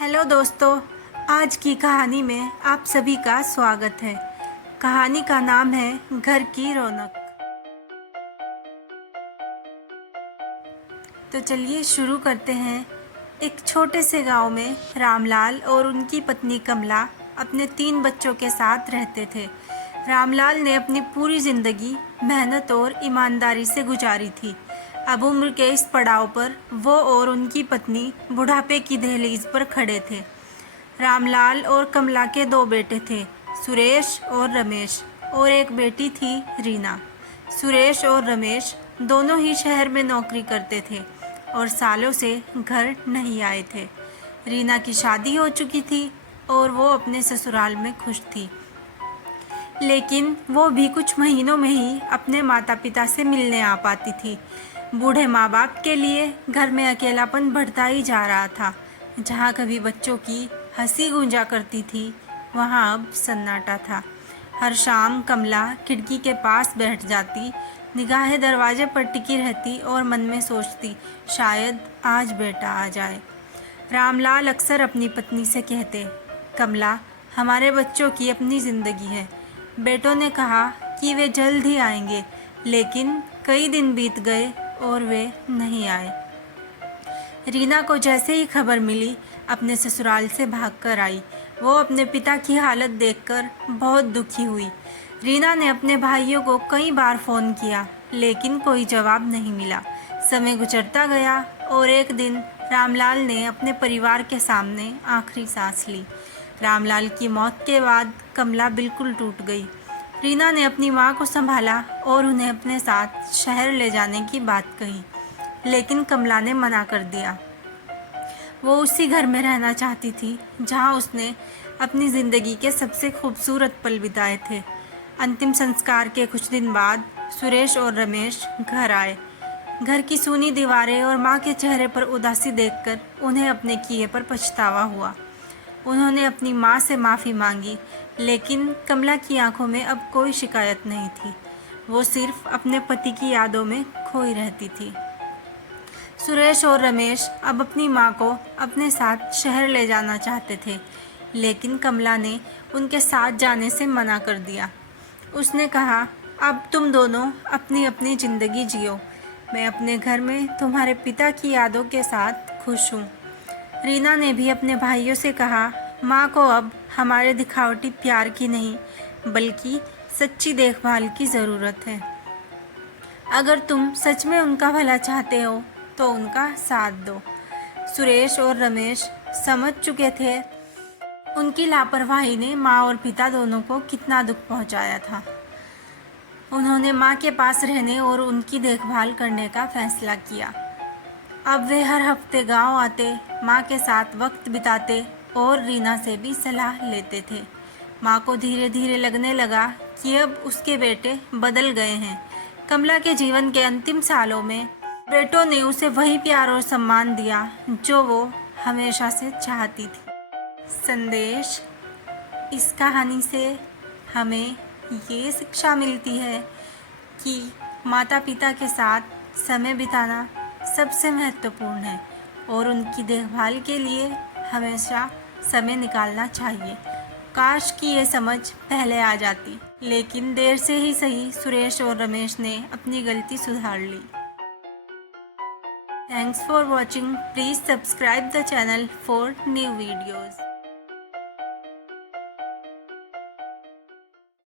Hello दोस्तों, आज की कहानी में आप सभी का स्वागत है। कहानी का नाम है घर की रौनक। तो चलिए शुरू करते हैं। एक छोटे से गांव में रामलाल और उनकी पत्नी कमला अपने 3 बच्चों के साथ रहते थे। रामलाल ने अपनी पूरी ज़िंदगी मेहनत और ईमानदारी से गुजारी थी। अब उम्र के इस पड़ाव पर वो और उनकी पत्नी बुढ़ापे की दहलीज पर खड़े थे। रामलाल और कमला के 2 बेटे थे, सुरेश और रमेश, और एक बेटी थी रीना। सुरेश और रमेश दोनों ही शहर में नौकरी करते थे और सालों से घर नहीं आए थे। रीना की शादी हो चुकी थी और वो अपने ससुराल में खुश थी, लेकिन वो भी कुछ महीनों में ही अपने माता पिता से मिलने आ पाती थी। बूढ़े माँ बाप के लिए घर में अकेलापन बढ़ता ही जा रहा था। जहाँ कभी बच्चों की हंसी गूंजा करती थी, वहाँ अब सन्नाटा था। हर शाम कमला खिड़की के पास बैठ जाती, निगाहें दरवाजे पर टिकी रहती और मन में सोचती, शायद आज बेटा आ जाए। रामलाल अक्सर अपनी पत्नी से कहते, कमला, हमारे बच्चों की अपनी ज़िंदगी है। बेटों ने कहा कि वे जल्द ही आएंगे, लेकिन कई दिन बीत गए और वे नहीं आए। रीना को जैसे ही खबर मिली, अपने ससुराल से भागकर आई। वो अपने पिता की हालत देखकर बहुत दुखी हुई। रीना ने अपने भाइयों को कई बार फ़ोन किया, लेकिन कोई जवाब नहीं मिला। समय गुजरता गया और एक दिन रामलाल ने अपने परिवार के सामने आखिरी सांस ली। रामलाल की मौत के बाद कमला बिल्कुल टूट गई। रीना ने अपनी माँ को संभाला और उन्हें अपने साथ शहर ले जाने की बात कही, लेकिन कमला ने मना कर दिया। वो उसी घर में रहना चाहती थी जहाँ उसने अपनी ज़िंदगी के सबसे खूबसूरत पल बिताए थे। अंतिम संस्कार के कुछ दिन बाद सुरेश और रमेश घर आए। घर की सूनी दीवारें और माँ के चेहरे पर उदासी देखकर उन्हें अपने किए पर पछतावा हुआ। उन्होंने अपनी माँ से माफ़ी मांगी, लेकिन कमला की आंखों में अब कोई शिकायत नहीं थी। वो सिर्फ अपने पति की यादों में खोई रहती थी। सुरेश और रमेश अब अपनी माँ को अपने साथ शहर ले जाना चाहते थे, लेकिन कमला ने उनके साथ जाने से मना कर दिया। उसने कहा, अब तुम दोनों अपनी अपनी ज़िंदगी जियो। मैं अपने घर में तुम्हारे पिता की यादों के साथ खुश हूँ। रीना ने भी अपने भाइयों से कहा, माँ को अब हमारे दिखावटी प्यार की नहीं, बल्कि सच्ची देखभाल की ज़रूरत है। अगर तुम सच में उनका भला चाहते हो तो उनका साथ दो। सुरेश और रमेश समझ चुके थे उनकी लापरवाही ने माँ और पिता दोनों को कितना दुख पहुँचाया था। उन्होंने माँ के पास रहने और उनकी देखभाल करने का फैसला किया। अब वे हर हफ्ते गांव आते, माँ के साथ वक्त बिताते और रीना से भी सलाह लेते थे। माँ को धीरे धीरे लगने लगा कि अब उसके बेटे बदल गए हैं। कमला के जीवन के अंतिम सालों में बेटों ने उसे वही प्यार और सम्मान दिया जो वो हमेशा से चाहती थी। संदेश: इस कहानी से हमें ये शिक्षा मिलती है कि माता पिता के साथ समय बिताना सबसे महत्वपूर्ण है और उनकी देखभाल के लिए हमेशा समय निकालना चाहिए। काश कि ये समझ पहले आ जाती, लेकिन देर से ही सही सुरेश और रमेश ने अपनी गलती सुधार ली। Thanks for watching. Please subscribe the channel for new videos.